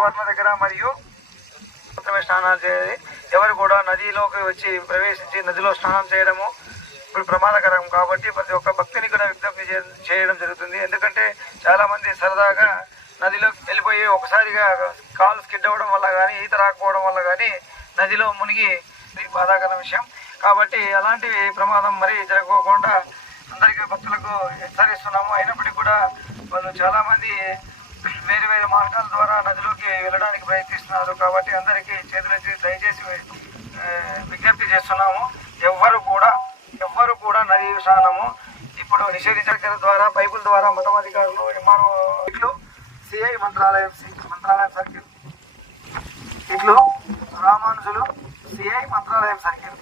శవాత్మ దగ్గర మరియు మాత్రమే స్నానాలు చేయాలి. ఎవరు కూడా నదిలోకి వచ్చి ప్రవేశించి నదిలో స్నానం చేయడము ఇప్పుడు ప్రమాదకరం కాబట్టి ప్రతి ఒక్క భక్తిని కూడా విజ్ఞప్తి చేయడం జరుగుతుంది. ఎందుకంటే చాలా మంది సరదాగా నదిలోకి వెళ్ళిపోయి ఒకసారిగా కాలు స్కిడ్ అవ్వడం వల్ల కానీ ఈత రాకపోవడం వల్ల కానీ నదిలో మునిగి బాధాకర విషయం. కాబట్టి అలాంటి ప్రమాదం మరి జరగకుండా అందరికీ భక్తులకు హెచ్చరిస్తున్నాము. అయినప్పటికీ కూడా వాళ్ళు చాలా మంది వేరు వేరు మార్గాల ద్వారా నదిలోకి వెళ్ళడానికి ప్రయత్నిస్తున్నారు. కాబట్టి అందరికీ చేతులెత్తి దయచేసి విజ్ఞప్తి చేస్తున్నాము. ఎవ్వరు కూడా నది స్నానము ఇప్పుడు నిషేధించడం ద్వారా పైపుల ద్వారా మతం అధికారులు ఎంఆర్ఓ సిఐ మంత్రాలయం సర్కిల్ ఇట్లు రామానుజులు సిఐ మంత్రాలయం సర్కిల్